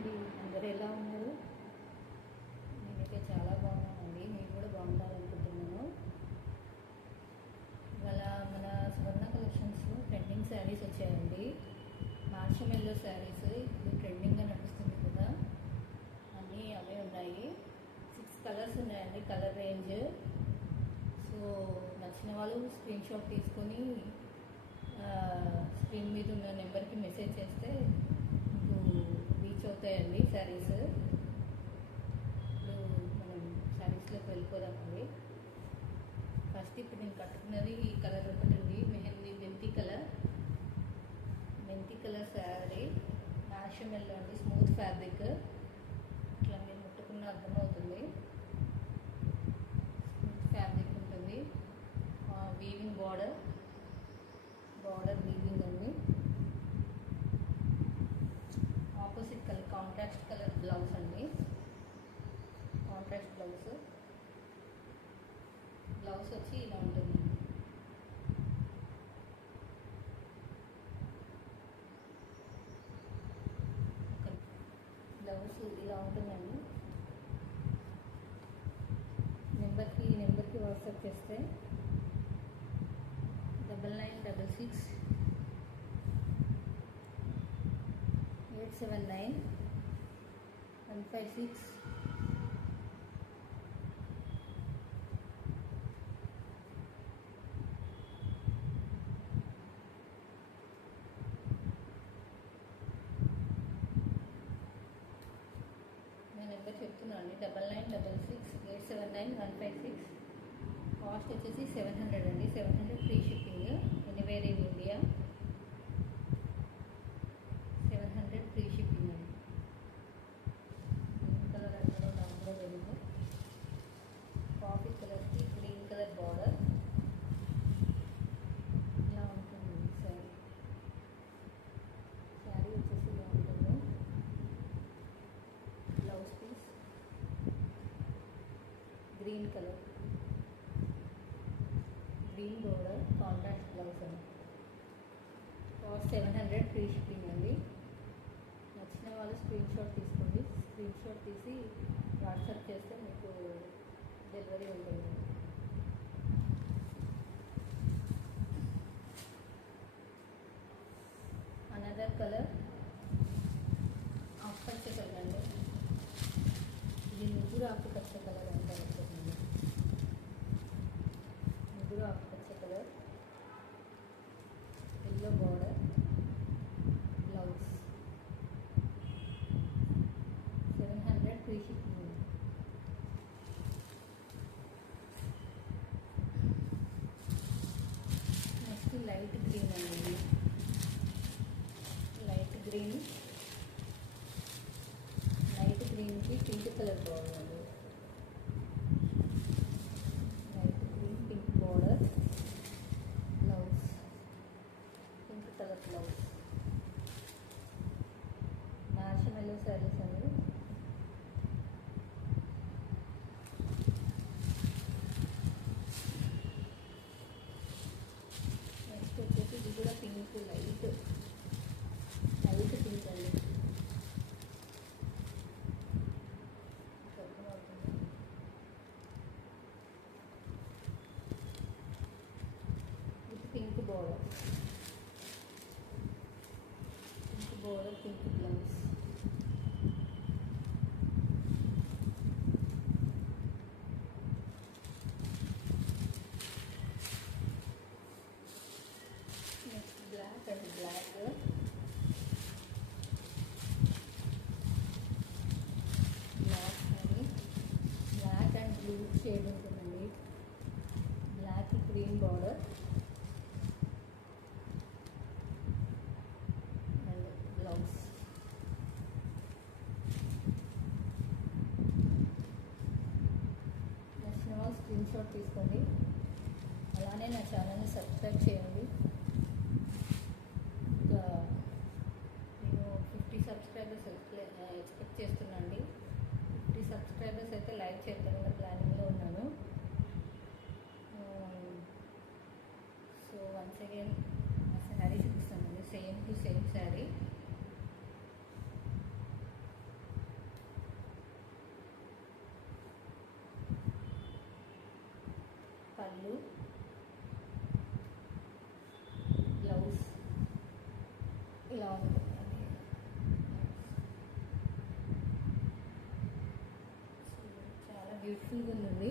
అండి, అందరూ ఎలా ఉన్నారు? నేనైతే చాలా బాగున్నానండి. మీరు కూడా బాగుండాలనుకుంటున్నాను. ఇవాళ మన సువర్ణ కలెక్షన్స్లో ట్రెండింగ్ శారీస్ వచ్చాయండి. మార్షమెల్లో శారీస్ ఇప్పుడు ట్రెండింగ్గా నడుస్తుంది కదా, అన్నీ అవే ఉన్నాయి. 6 కలర్స్ ఉన్నాయండి, కలర్ రేంజ్. సో నచ్చిన వాళ్ళు స్క్రీన్ షాట్ తీసుకొని స్క్రీన్ మీద ఉన్న నెంబర్కి మెసేజ్ చేస్తే మీకు రీచ్ అవుతాయండి శారీస్. ఇప్పుడు మనం శారీస్లోకి వెళ్ళిపోదామండి. ఫస్ట్ ఇప్పుడు నేను కట్టుకున్నది ఈ కలర్ ఒకటి ఉంది, మెహందీ మెంతి కలర్ శారీ. మార్షమెల్లో అండి, స్మూత్ ఫ్యాబ్రిక్. ఇట్లా మీరు ముట్టుకున్న అర్థమవుతుంది. స్మూత్ ఫ్యాబ్రిక్ ఉంటుంది. వీవింగ్ బార్డర్ వీవింగ్ అండి. Opposite colour contrast colour blouse అండి. కాంట్రాస్ట్ బ్లౌజ్ వచ్చి ఇలా ఉంటుంది. బ్లౌజ్ ఇలా ఉంటుందండి. నెంబర్కి వాట్సాప్ చేస్తే 9966 879 156. నేను నెంబర్ చెప్తున్నాను అండి, 9966 879 156. కాస్ట్ వచ్చేసి 700 అండి. 700 free shipping anywhere in India. 700 free shipping అండి. గ్రీన్ కలర్ అక్కడ దాంట్లో వెలుగు. కాఫీ కలర్కి గ్రీన్ కలర్ బార్డర్ ఇలా ఉంటుంది. శారీ వచ్చేసి ఇలా ఉంటుంది. Blouse piece green colour, green border, contrast blouse అండి. కాస్ట్ 700 ఫ్రీ షిప్పింగ్ అండి. నచ్చిన వాళ్ళు స్క్రీన్ షాట్ తీసుకోండి. స్క్రీన్ షాట్ తీసి వాట్సాప్ చేస్తే మీకు డెలివరీ ఉంటుంది. అనదర్ కలర్ ఆకుపచ్చ కలర్ అండి. ఇది ముగ్గురు ఆకుపచ్చ కలర్ అంటారు. ముగ్గురు ఆకుపచ్చ colour, yellow border, blouse. 700 free shipping. Next light green అండి. లైట్ గ్రీన్కి పింక్ కలర్ బార్డర్ అండి. Light green pink border, blouse pink colour blouse. Marshmallow sarees అండి. నెక్స్ట్ వచ్చేసి ఇది కూడా పింక్, లైట్ పింక్ అండి. With pink border, pink blouse. Next black and black and blue shade ఉంటుందండి. Black green border and blouse. నచ్చిన వాళ్ళు screenshot తీసుకోండి. అలానే నా ఛానల్ని సబ్స్క్రైబ్ చేయండి. ఇంకా నేను 50 సబ్స్క్రైబర్స్ ఎక్స్పెక్ట్ చేస్తున్నానండి. 50 సబ్స్క్రైబర్స్ అయితే లైక్ చేద్దామన్న ప్లానింగ్లో ఉన్నాను. సో వన్స్ అగైన్ నా శారీ చూపిస్తానండి. Same to same sari. పళ్ళు, బ్లౌజ్ ఇలా ఉంటుందండి. చాలా బ్యూటిఫుల్గా ఉంది.